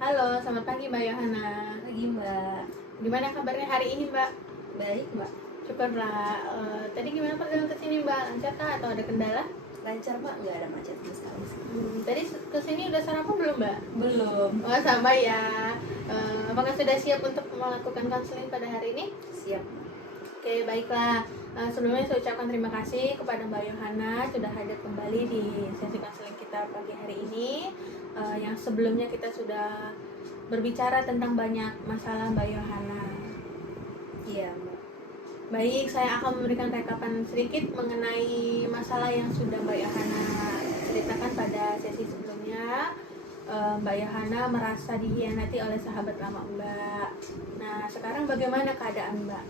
Halo, selamat pagi Mbak Yohana. Pagi Mbak. Gimana kabarnya hari ini Mbak? Baik Mbak. Syukurlah. Tadi gimana perjalanan ke sini Mbak? Lancar kah atau ada kendala? Lancar Mbak, nggak ada macet sama sekali sih. Tadi ke sini udah sarapan belum Mbak? Belum. Oh sama ya. Apakah sudah siap untuk melakukan konseling pada hari ini? Siap Mbak. Oke, baiklah. Sebelumnya saya ucapkan terima kasih kepada Mbak Yohana sudah hadir kembali di sesi konseling kita pagi hari ini. Yang sebelumnya kita sudah berbicara tentang banyak masalah Mbak Yohana. Iya Mbak. Baik, saya akan memberikan rekapan sedikit mengenai masalah yang sudah Mbak Yohana ceritakan pada sesi sebelumnya. Mbak Yohana merasa dikhianati oleh sahabat lama Mbak. Nah, sekarang bagaimana keadaan Mbak?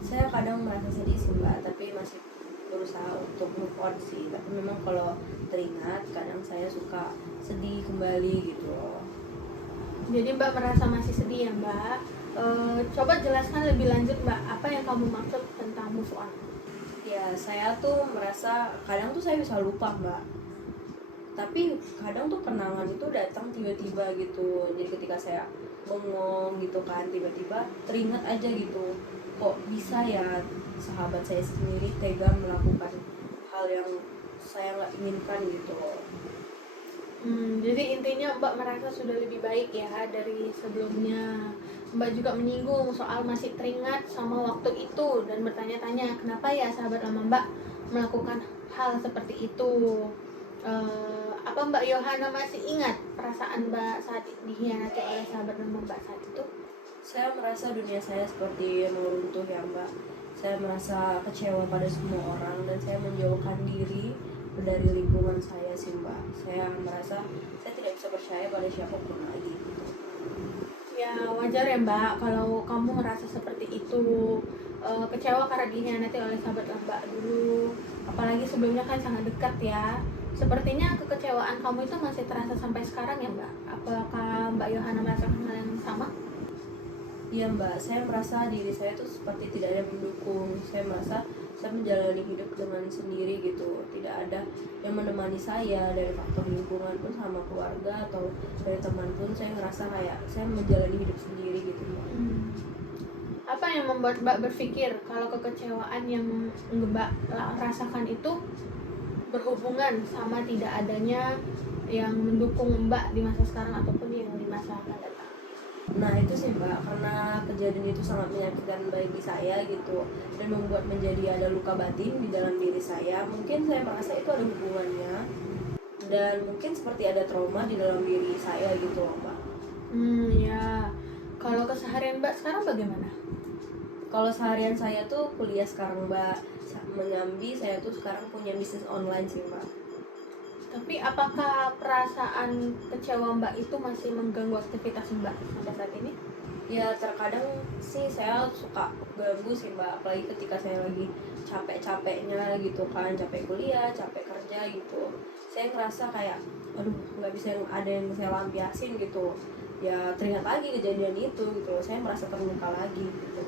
Saya kadang merasa sedih sih Mbak, tapi masih berusaha untuk move on sih. Tapi memang kalau teringat, kadang saya suka sedih kembali gitu loh. Jadi Mbak merasa masih sedih ya Mbak? Coba jelaskan lebih lanjut Mbak, apa yang kamu maksud tentang move on? Ya, saya tuh merasa kadang tuh saya bisa lupa Mbak. Tapi kadang tuh kenangan itu datang tiba-tiba gitu. Jadi ketika saya bengong gitu kan, tiba-tiba teringat aja gitu, kok bisa ya sahabat saya sendiri tega melakukan hal yang saya nggak inginkan gitu loh. Jadi intinya Mbak merasa sudah lebih baik ya dari sebelumnya. Mbak juga menyinggung soal masih teringat sama waktu itu dan bertanya-tanya kenapa ya sahabat lama Mbak melakukan hal seperti itu. Apa Mbak Yohana masih ingat perasaan Mbak saat dikhianati oleh sahabat lama Mbak saat itu? Saya merasa dunia saya seperti meruntuh ya Mbak. Saya merasa kecewa pada semua orang dan saya menjauhkan diri dari lingkungan saya sih Mbak. Saya merasa saya tidak bisa percaya pada siapapun lagi gitu. Ya wajar ya Mbak kalau kamu merasa seperti itu, kecewa karena dikhianati oleh sahabat Mbak dulu, apalagi sebelumnya kan sangat dekat ya. Sepertinya kekecewaan kamu itu masih terasa sampai sekarang ya Mbak. Apakah Mbak Yohana merasakan hal yang sama? Iya Mbak, saya merasa diri saya tuh seperti tidak ada yang mendukung. Saya merasa saya menjalani hidup dengan sendiri gitu. Tidak ada yang menemani saya dari faktor lingkungan pun sama keluarga atau dari teman pun. Saya ngerasa kayak saya menjalani hidup sendiri gitu Mbak. Apa yang membuat Mbak berpikir kalau kekecewaan yang Mbak rasakan itu berhubungan sama tidak adanya yang mendukung Mbak di masa sekarang ataupun yang di masa akan datang? Nah itu sih Mbak, karena kejadian itu sangat menyakitkan bagi saya gitu dan membuat menjadi ada luka batin di dalam diri saya. Mungkin saya merasa itu ada hubungannya dan mungkin seperti ada trauma di dalam diri saya gitu loh Mbak. Ya. Kalau keseharian Mbak sekarang bagaimana? Kalau seharian saya tuh kuliah sekarang Mbak, menyambi saya tuh sekarang punya bisnis online sih Mbak. Tapi apakah perasaan kecewa Mbak itu masih mengganggu aktivitas Mbak sampai saat ini? Ya terkadang sih saya suka ganggu sih Mbak, apalagi ketika saya lagi capek-capeknya gitu kan, capek kuliah, capek kerja gitu. Saya ngerasa kayak, aduh nggak bisa ada yang saya lampiasin gitu. Ya teringat lagi kejadian itu gitu, saya merasa terluka lagi gitu.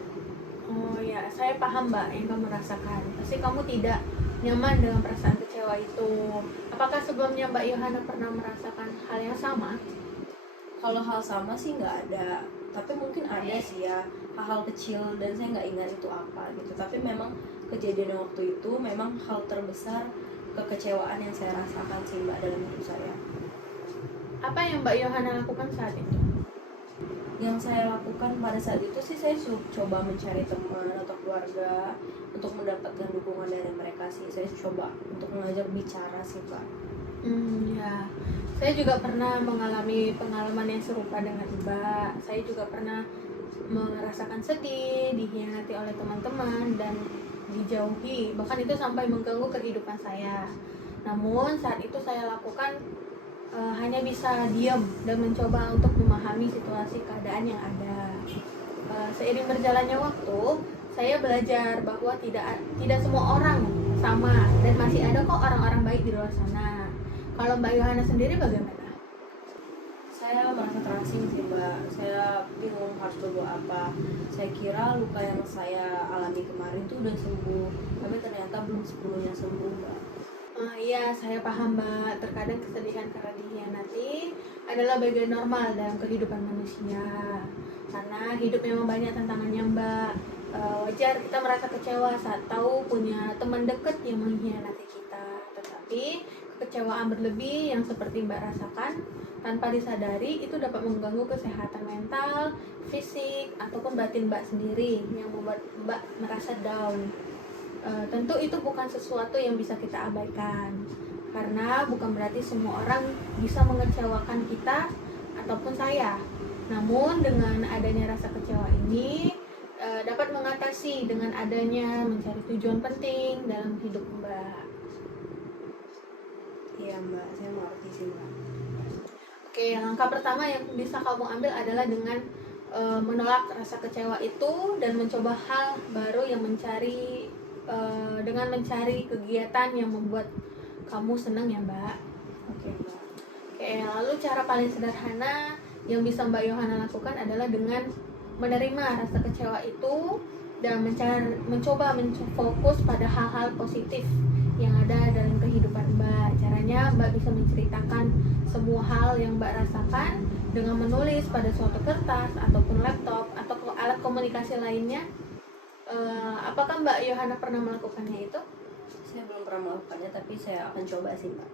Oh ya, saya paham Mbak yang kamu rasakan. Pasti kamu tidak nyaman dengan perasaan kecewa itu. Apakah sebelumnya Mbak Yohana pernah merasakan hal yang sama? Kalau hal sama sih nggak ada, tapi mungkin ada sih ya hal-hal kecil dan saya nggak ingat itu apa gitu. Tapi memang kejadian waktu itu memang hal terbesar kekecewaan yang saya rasakan sih Mbak dalam hidup saya. Apa yang Mbak Yohana lakukan saat itu? Yang saya lakukan pada saat itu sih saya coba mencari teman atau keluarga untuk mendapatkan dukungan dari mereka sih. Saya coba untuk mengajak bicara sih Pak. Ya, saya juga pernah mengalami pengalaman yang serupa dengan Mbak. Saya juga pernah merasakan sedih, dikhianati oleh teman-teman dan dijauhi. Bahkan itu sampai mengganggu kehidupan saya. Namun saat itu saya lakukan hanya bisa diam dan mencoba untuk memahami situasi keadaan yang ada. Seiring berjalannya waktu, saya belajar bahwa tidak semua orang sama dan masih ada kok orang-orang baik di luar sana. Kalau Mbak Yohana sendiri bagaimana? Saya merasa terasing sih Mbak. Saya bingung harus berbuat apa. Saya kira luka yang saya alami kemarin tuh udah sembuh, tapi ternyata belum sepenuhnya sembuh Mbak. Iya, saya paham Mbak. Terkadang kesedihan karena dikhianati adalah bagian normal dalam kehidupan manusia. Karena hidup memang banyak tantangannya, Mbak. Wajar kita merasa kecewa saat tahu punya teman dekat yang mengkhianati kita. Tetapi kekecewaan berlebih yang seperti Mbak rasakan tanpa disadari itu dapat mengganggu kesehatan mental, fisik, ataupun batin Mbak sendiri yang membuat Mbak merasa down. Tentu itu bukan sesuatu yang bisa kita abaikan. Karena bukan berarti semua orang bisa mengecewakan kita ataupun saya. Namun dengan adanya rasa kecewa ini dapat mengatasi dengan adanya mencari tujuan penting dalam hidup Mbak. Iya Mbak, saya mengerti sih Mbak. Oke, langkah pertama yang bisa kamu ambil adalah dengan menolak rasa kecewa itu dan mencoba hal baru yang dengan mencari kegiatan yang membuat kamu senang ya Mbak. Oke Mbak. Oke, lalu cara paling sederhana yang bisa Mbak Yohana lakukan adalah dengan menerima rasa kecewa itu dan mencoba fokus pada hal-hal positif yang ada dalam kehidupan Mbak. Caranya Mbak bisa menceritakan semua hal yang Mbak rasakan dengan menulis pada suatu kertas ataupun laptop atau alat komunikasi lainnya. Apakah Mbak Yohana pernah melakukannya itu? Saya belum pernah melakukannya, tapi saya akan coba sih Mbak.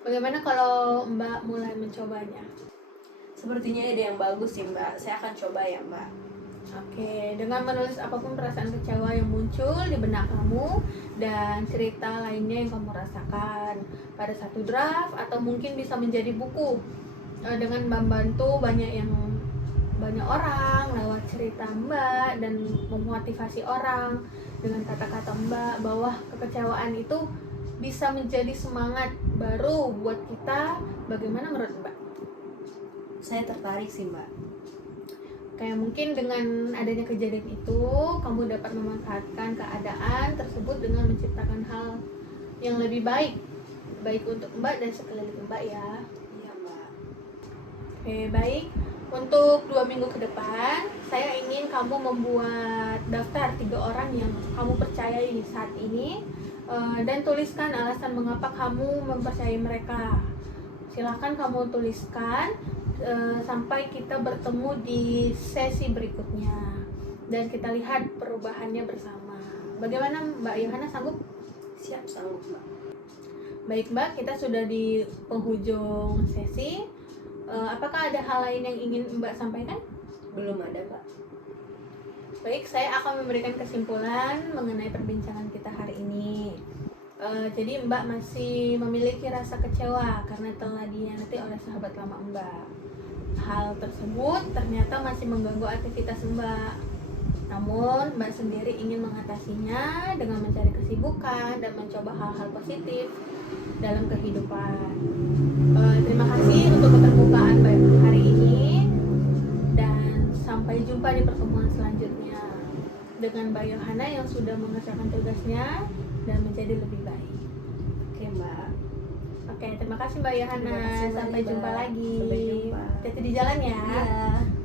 Bagaimana kalau Mbak mulai mencobanya? Sepertinya ide yang bagus sih Mbak, saya akan coba ya Mbak. Oke, dengan menulis apapun perasaan kecewa yang muncul di benak kamu dan cerita lainnya yang kamu rasakan pada satu draft atau mungkin bisa menjadi buku dengan membantu banyak orang lewat cerita Mbak dan memotivasi orang dengan kata-kata Mbak bahwa kekecewaan itu bisa menjadi semangat baru buat kita. Bagaimana menurut Mbak? Saya tertarik sih Mbak. Kayak mungkin dengan adanya kejadian itu kamu dapat memanfaatkan keadaan tersebut dengan menciptakan hal yang lebih baik untuk Mbak dan sekeliling Mbak ya. Iya Mbak. Oke, baik. Untuk 2 minggu ke depan saya ingin kamu membuat daftar 3 orang yang kamu percayai saat ini dan tuliskan alasan mengapa kamu mempercayai mereka. Silahkan kamu tuliskan sampai kita bertemu di sesi berikutnya dan kita lihat perubahannya bersama. Bagaimana Mbak Yohana, sanggup? Siap, sanggup Mbak. Baik Mbak, kita sudah di penghujung sesi. Apakah ada hal lain yang ingin Mbak sampaikan? Belum ada Mbak. Baik, saya akan memberikan kesimpulan mengenai perbincangan kita hari ini. Jadi Mbak masih memiliki rasa kecewa karena telah dikhianati oleh sahabat lama Mbak. Hal tersebut ternyata masih mengganggu aktivitas Mbak. Namun Mbak sendiri ingin mengatasinya dengan mencari kesibukan dan mencoba hal-hal positif dalam kehidupan. Terima kasih untuk keterbukaan Mbak hari ini dan sampai jumpa di pertemuan selanjutnya dengan Mbak Yohana yang sudah mengerjakan tugasnya dan menjadi lebih baik. Oke Mbak. Oke, terima kasih Mbak Yohana. Terima kasih, Sampai Mbak. jumpa lagi. Sampai jumpa. Hati-hati di jalan ya. Iya.